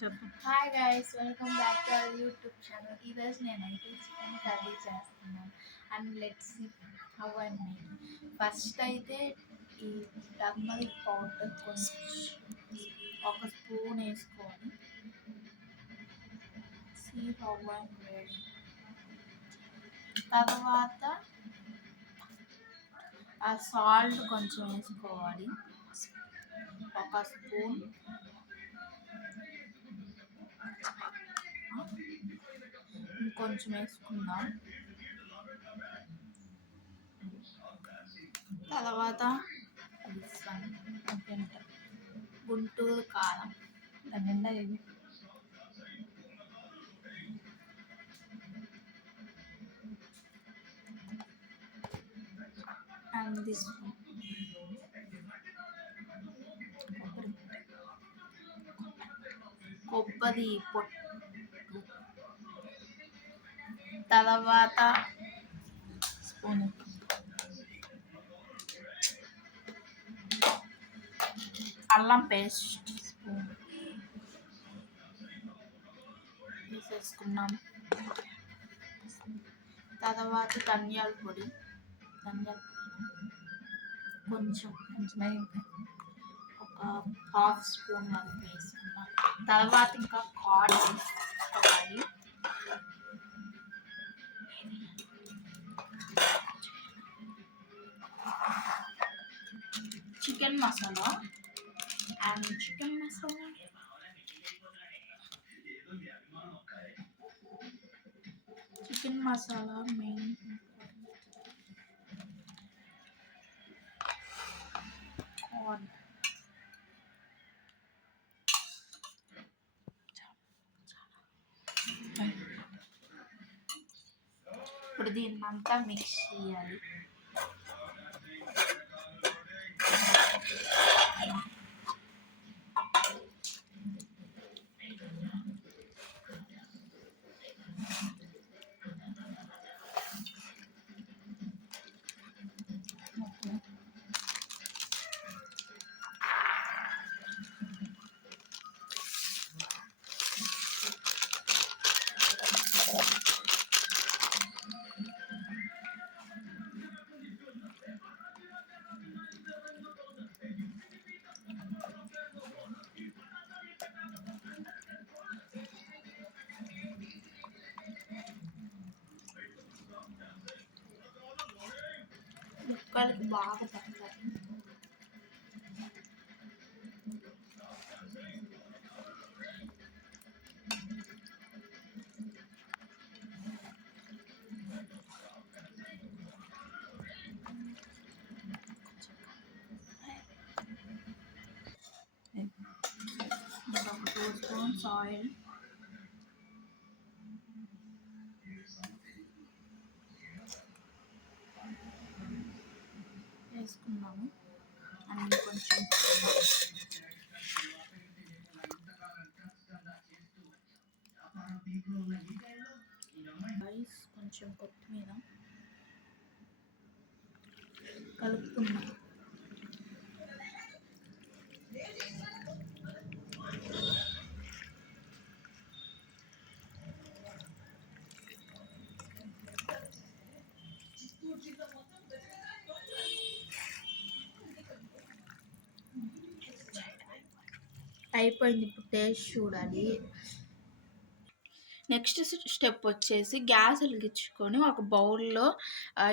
చెప్పు. Hi guys welcome back to our YouTube channel ఈరోజు నేనైతే చికెన్ కర్రీ చేస్తున్నాను. And let's how and make first అయితే ఈ టర్మరిక్ పౌడర్ కొంచెం ఒక స్పూన్ వేసుకొని సీ హౌ అండ్ మేడ్ తర్వాత ఆ సాల్ట్ కొంచెం వేసుకోవాలి. ఒక స్పూన్ ఇంకొంచెం వేసుకుందాం. తర్వాత గుంటూరు కారం. దగ్గర నిండా ఇది. అండ్ దిస్ కొబ్బరి పొట్టు. తర్వాత స్పూన్ అల్లం పేస్ట్ స్పూన్ వేసేసుకున్నాం తర్వాత ధనియాల పొడి ధనియాల పొడి కొంచెం కొంచెం ఒక హాఫ్ స్పూన్ వరకు వేసుకున్నాం తర్వాత ఇంకా కార్డ్ వేసుకోవాలి chicken masala and chicken masala chicken masala main corn ఇప్పుడు దీన్ని అంతా మిక్స్ చేయాలి ముక్కలకి బాగా పట్టాలి ఒక టూ స్పూన్స్ ఆయిల్ వేసుకున్నాము అండ్ కొంచెం రైస్ కొంచెం కొత్తిమీర కలుపుకున్నాం అయిపోయింది ఇప్పుడు టేస్ట్ చూడాలి. నెక్స్ట్ స్టెప్ వచ్చేసి గ్యాస్ వెలిగించుకొని ఒక బౌల్లో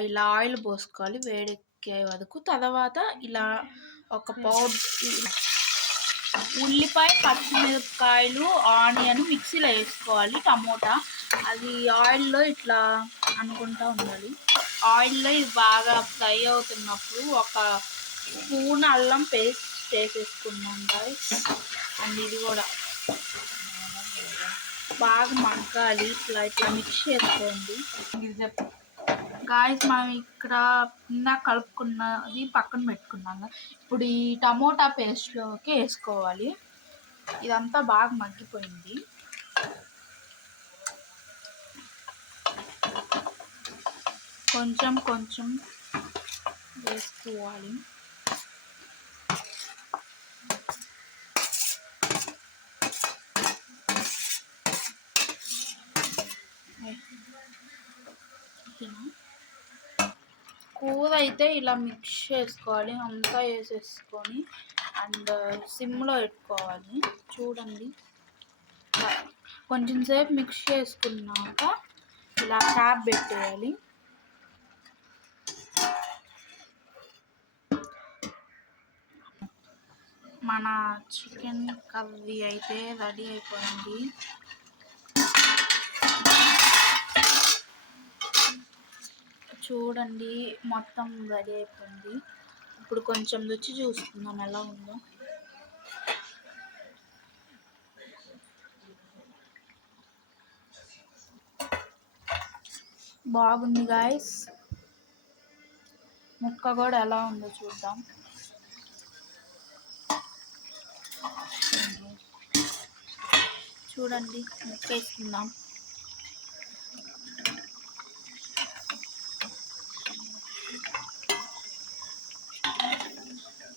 ఇలా ఆయిల్ పోసుకోవాలి వేడెక్కే వరకు. తర్వాత ఇలా ఒక పౌడర్ ఉల్లిపాయ పచ్చిమిరపకాయలు ఆనియన్ మిక్సీలో వేసుకోవాలి టమోటా. అది ఆయిల్లో ఇట్లా అనుకుంటా ఉండాలి. ఆయిల్లో ఇది బాగా ఫ్రై అవుతున్నప్పుడు ఒక స్పూన్ అల్లం పేస్ట్ వేసేసుకున్నాం గాయస్ అండ్ ఇది కూడా బాగా మగ్గాలి. ఇట్లా ఇట్లా మిక్స్ చేసుకోండి. గాయస్ మనం ఇక్కడ ఇందాక కలుపుకున్నది పక్కన పెట్టుకున్నాం ఇప్పుడు ఈ టమోటా పేస్ట్లోకి వేసుకోవాలి. ఇదంతా బాగా మగ్గిపోయింది. కొంచెం కొంచెం వేసుకోవాలి. చికెన్ కూర అయితే ఇలా మిక్స్ చేసుకోవాలి అంతా వేసేసుకొని అండ్ సిమ్లో పెట్టుకోవాలి. చూడండి. కొంచెం సేపు మిక్స్ చేసుకున్నాక ఇలా ట్యాప్ పెట్టేయాలి. మన చికెన్ కర్రీ అయితే రెడీ అయిపోయింది. చూడండి మొత్తం రెడీ అయిపోయింది. ఇప్పుడు కొంచెం రుచి చూసుకుందాం ఎలా ఉందో. బాగుంది గాయస్ ముక్క కూడా ఎలా ఉందో చూద్దాం. చూడండి ముక్క వేసుకుందాం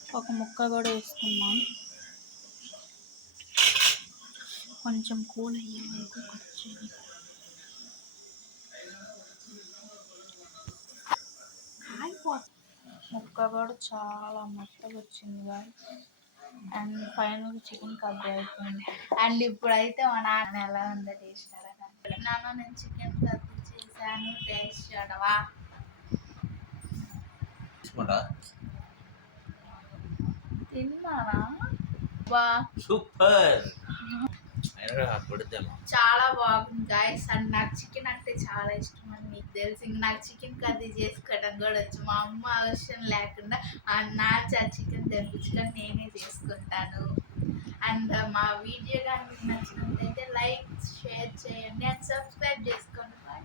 ఒక ముక్క కూడా వేసుకున్నాం కొంచెం కూల్ అయ్యే వరకు వచ్చేది ముక్క కూడా చాలా మెత్తగా వచ్చింది అండ్ ఫైనల్ చికెన్ కర్రీ అయిపోయింది. అండ్ ఇప్పుడైతే మా నాన్న ఎలా ఉందో టేస్ట్ అడగాలి నాన్న నేను చికెన్ కర్రీ చేశాను. టేస్ట్ చూడవా? తిన్నానా బా సూపర్. చాలా బాగుంది. గాయస్ అండ్ నాకు చికెన్ అంటే చాలా ఇష్టం అని మీకు తెలుసు ఇంక నాకు చికెన్ కర్రీ చేసుకోవడం కూడా వచ్చు. మా అమ్మ అవసరం లేకుండా నాచి ఆ చికెన్ తెప్పించుకొని నేనే చేసుకుంటాను. అండ్ మా వీడియో కానీ మీకు నచ్చినట్లయితే లైక్ షేర్ చేయండి అండ్ సబ్స్క్రైబ్ చేసుకోండి. బాయ్